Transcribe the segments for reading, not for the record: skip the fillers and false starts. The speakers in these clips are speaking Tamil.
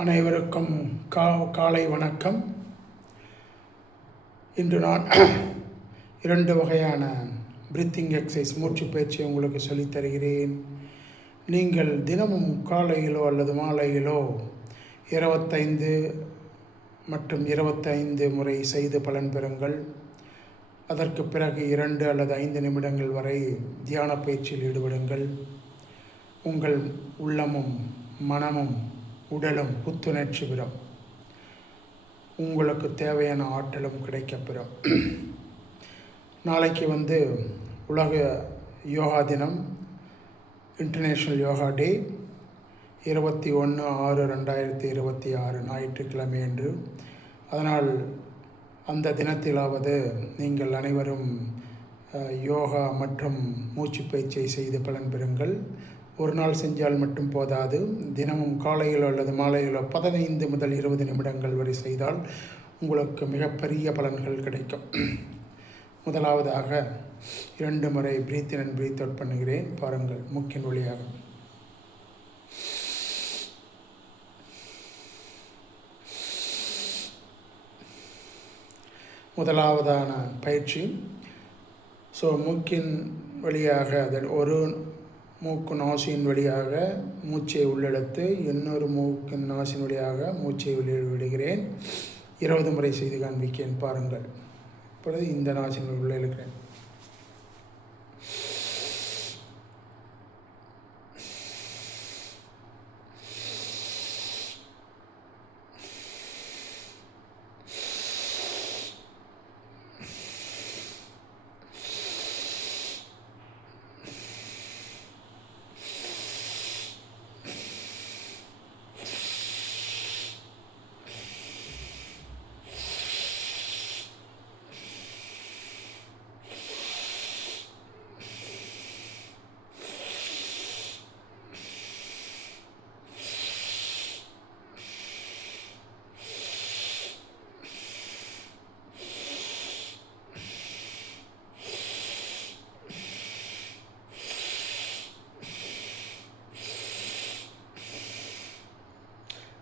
அனைவருக்கும் காலை வணக்கம். இன்று நான் 2 வகையான பிரீத்திங் எக்ஸசைஸ் மூச்சு பயிற்சி உங்களுக்கு சொல்லித் தருகிறேன். நீங்கள் தினமும் காலையிலோ அல்லது மாலையிலோ 25 மற்றும் 25 முறை செய்து பலன் பெறுங்கள். அதற்கு பிறகு 2 அல்லது 5 நிமிடங்கள் வரை தியான பயிற்சியில் ஈடுபடுங்கள். உங்கள் உள்ளமும் மனமும் உடலும் புத்துணர்ச்சி பெறும். உங்களுக்கு தேவையான ஆற்றலும் கிடைக்கப்பெறும். நாளைக்கு உலக யோகா தினம், இன்டர்நேஷ்னல் யோகா டே, 21/6/2026 ஞாயிற்றுக்கிழமை என்று. அதனால் அந்த தினத்திலாவது நீங்கள் அனைவரும் யோகா மற்றும் மூச்சு பயிற்சியை செய்து பலன் பெறுங்கள். ஒரு நாள் செஞ்சால் மட்டும் போதாது. தினமும் காலையிலோ அல்லது மாலையிலோ 15 முதல் 20 நிமிடங்கள் வரை செய்தால் உங்களுக்கு மிகப்பெரிய பலன்கள் கிடைக்கும். முதலாவதாக 2 முறை breathe in and breathe out பண்ணுகிறேன். பாருங்கள். மூக்கின் வழியாக முதலாவதான பயிற்சி. மூக்கின் வழியாக ஒரு மூக்கு நாசியின் வழியாக மூச்சை உள்ளெடுத்து இன்னொரு மூக்கின் நாசின் வழியாக மூச்சை வெளியில் விடுகிறேன். 20 முறை செய்து காண்பிக்கிறேன். பாருங்கள். இப்பொழுது இந்த நாசின் உள்ளே இருக்கிறேன்.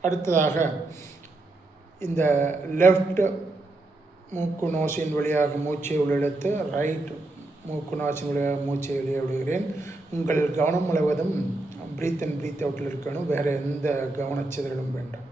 அடுத்ததாக இந்த லெஃப்ட் மூக்கு நாசின் வழியாக மூச்சை உள்ளெடுத்து ரைட் மூக்கு நாசின் வழியாக மூச்சை வெளியே விடுகிறேன். உங்கள் கவனம் முழுவதும் பிரீத் அண்ட் பிரீத் அவுட்டில் இருக்கணும். வேறு எந்த கவனச்சிதறலும் வேண்டாம்.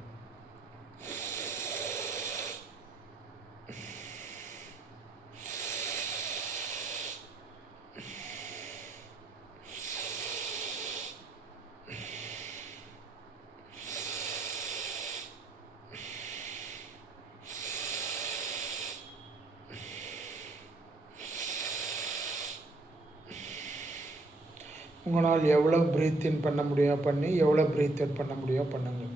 உங்களால் எவ்வளோ பிரீத் இன் பண்ண முடியும் பண்ணி, எவ்வளோ பிரீத் அவுட் பண்ண முடியும் பண்ணுங்கள்.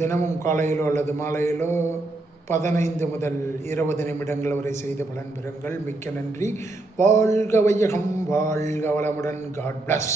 தினமும் காலையிலோ அல்லது மாலையிலோ 15 முதல் 20 நிமிடங்கள் வரை செய்து பலன் பெறுங்கள். மிக்க நன்றி. வாழ்க வையகம், வாழ்க வளமுடன். God plus.